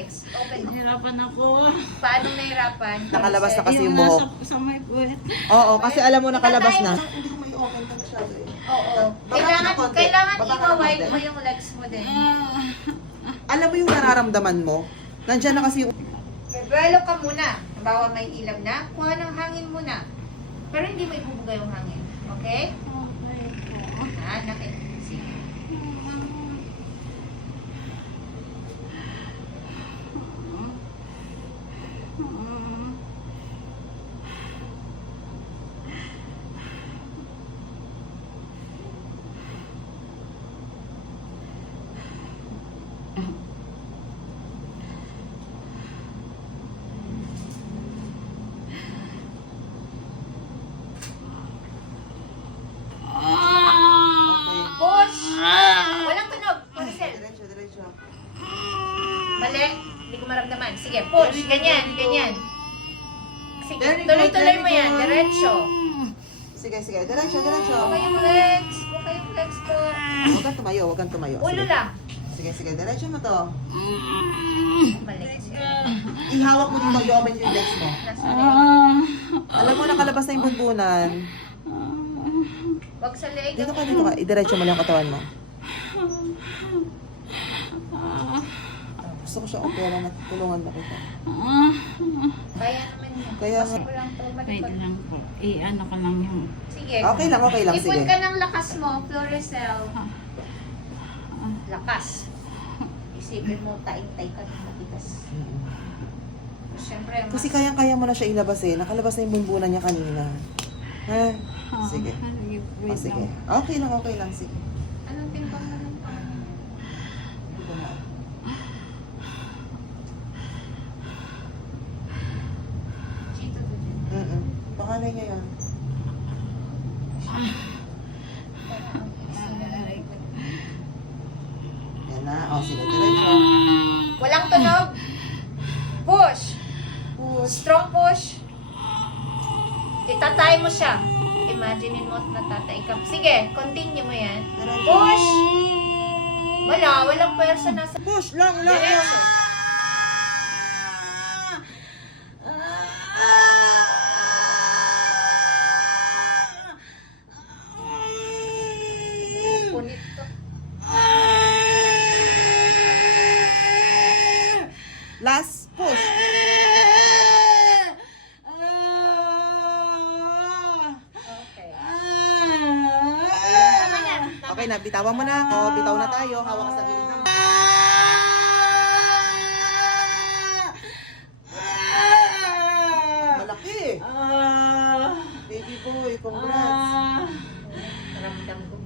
Alex, open mo. Hirapan ako. Paano nahirapan? Nakalabas na kasi yung nasa buhok. sa may puwet. Oo, kasi alam mo nakalabas na. Hindi ko may open pa masyado eh. Oo. Baba ka ng konti. Kailangan Baba ka ng i-wide konti. mo yung legs mo din. Alam mo yung nararamdaman mo? Nandiyan na kasi yung... Belo ka muna. Halimbawa may ilab na, kuha ng hangin muna. Pero hindi mo ibubuga yung hangin. Okay? Okay po. Nakit. Sige. Okay. Push! Walang tunog. Maricel. Diretso, diretso. Mali. Hindi ko maramdaman. Sige, push. Ganyan, ganyan. Sige, Very good, tuloy-tuloy very mo yan. good. Diretso. Sige, sige. Diretso, diretso. Huwag kayong legs. Huwag kayong legs po. Huwag kang tumayo, huwag kang tumayo. Ulo Sige. lang. Sige, sige. Diretso mo to. Mali. Ihawak mo dito, i-open yung legs mo. Nasa leeg. Alam mo, nakalabas na yung bunbunan. Huwag sa leeg. Dito ka, dito ka. Idiretso mo lang yung katawan mo. Gusto ko siya opera na tulungan na kita. Kaya naman yan. Kaya Kasi nga. ko lang to. Wait Malikot. lang po. Ano ka lang yung... Sige. Okay lang, Ipon sige. ka ng lakas mo, Floricel. Lakas. Isipin mo, taing-tay ka ng matigas. Siyempre, Kasi kayang-kaya mo na siya ilabas eh. Nakalabas na yung bunbunan niya kanina. Ha? Sige. O, sige. Okay lang. Sige. Anong timbang mo ng paa? Dito na. Chito to dyan. Pangalay niya yun. Yan na. O, sige. Diretso. Walang tunog. Push. Push. Strong push. Itatay mo siya. Imaginein mo natatay ka. Sige, continue mo yan. Push. Walang pwersa nasa... Push lang. Diretso. Punit to. Last push. Okay. Okay na, bitawan mo na ako. Bitaw na tayo. Hawak ka sa gilid ng... Malaki. Baby boy, congrats. Ramdam ko.